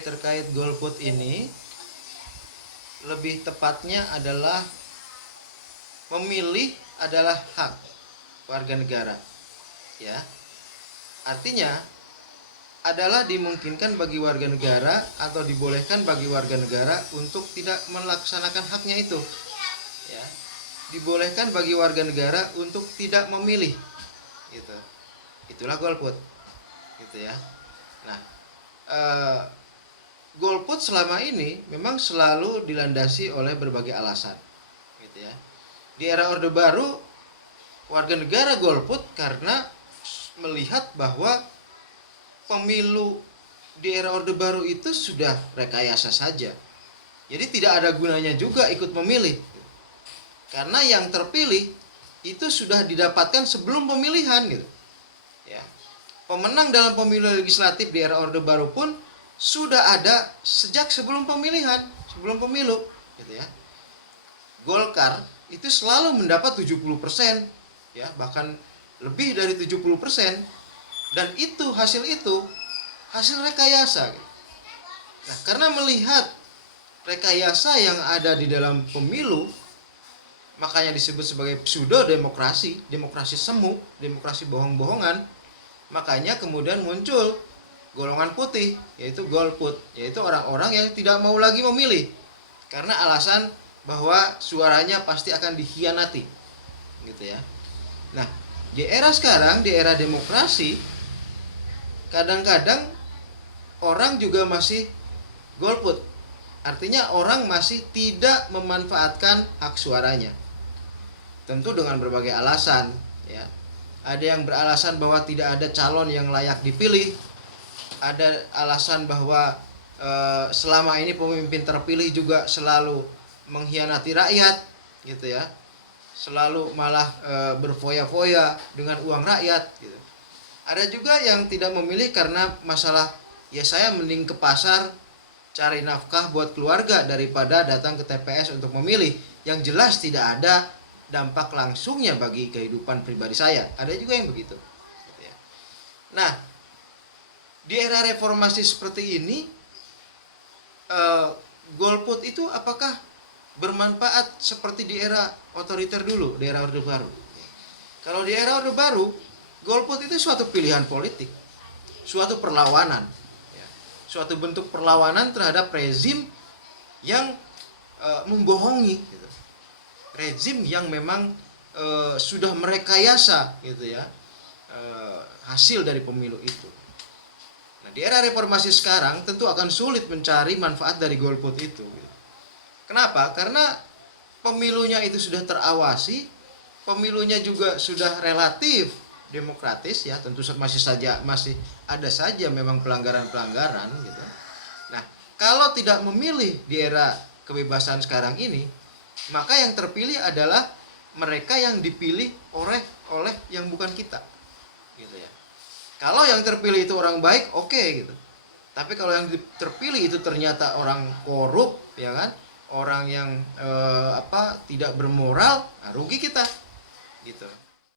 Terkait golput ini, lebih tepatnya adalah memilih adalah hak warga negara, ya. Artinya adalah dimungkinkan bagi warga negara atau dibolehkan bagi warga negara untuk tidak melaksanakan haknya itu, ya. Dibolehkan bagi warga negara untuk tidak memilih, gitu. Itulah golput, gitu ya. Nah, golput selama ini memang selalu dilandasi oleh berbagai alasan, gitu ya. Di era Orde Baru, warga negara golput karena melihat bahwa pemilu di era Orde Baru itu sudah rekayasa saja. Jadi tidak ada gunanya juga ikut memilih. Karena yang terpilih itu sudah didapatkan sebelum pemilihan, gitu. Ya. Pemenang dalam pemilu legislatif di era Orde Baru pun sudah ada sejak sebelum pemilihan, sebelum pemilu, gitu ya. Golkar itu selalu mendapat 70%, ya, bahkan lebih dari 70%, dan itu hasil rekayasa, gitu. Nah, karena melihat rekayasa yang ada di dalam pemilu, makanya disebut sebagai pseudo demokrasi, demokrasi semu, demokrasi bohong-bohongan. Makanya kemudian muncul golongan putih, yaitu golput, yaitu orang-orang yang tidak mau lagi memilih karena alasan bahwa suaranya pasti akan dikhianati, gitu ya. Nah, di era sekarang, di era demokrasi, kadang-kadang orang juga masih golput. Artinya orang masih tidak memanfaatkan hak suaranya. Tentu dengan berbagai alasan, ya. Ada yang beralasan bahwa tidak ada calon yang layak dipilih. Ada alasan bahwa selama ini pemimpin terpilih juga selalu mengkhianati rakyat, gitu ya. Selalu malah berfoya-foya dengan uang rakyat, gitu. Ada juga yang tidak memilih karena masalah, ya saya mending ke pasar cari nafkah buat keluarga daripada datang ke TPS untuk memilih, yang jelas tidak ada dampak langsungnya bagi kehidupan pribadi saya. Ada juga yang begitu, gitu ya. Nah, di era reformasi seperti ini, golput itu apakah bermanfaat seperti di era otoriter dulu, di era Orde Baru? Kalau di era Orde Baru, golput itu suatu pilihan politik, suatu perlawanan, ya. Suatu bentuk perlawanan terhadap rezim yang membohongi, gitu. Rezim yang memang sudah merekayasa, gitu ya, hasil dari pemilu itu. Nah, di era reformasi sekarang tentu akan sulit mencari manfaat dari golput itu, gitu. Kenapa? Karena pemilunya itu sudah terawasi, pemilunya juga sudah relatif demokratis, ya. Tentu masih ada saja memang pelanggaran-pelanggaran, gitu. Nah, kalau tidak memilih di era kebebasan sekarang ini, maka yang terpilih adalah mereka yang dipilih oleh yang bukan kita, gitu ya. Kalau yang terpilih itu orang baik, oke, gitu. Tapi kalau yang terpilih itu ternyata orang korup, ya kan, orang yang tidak bermoral, nah rugi kita, gitu.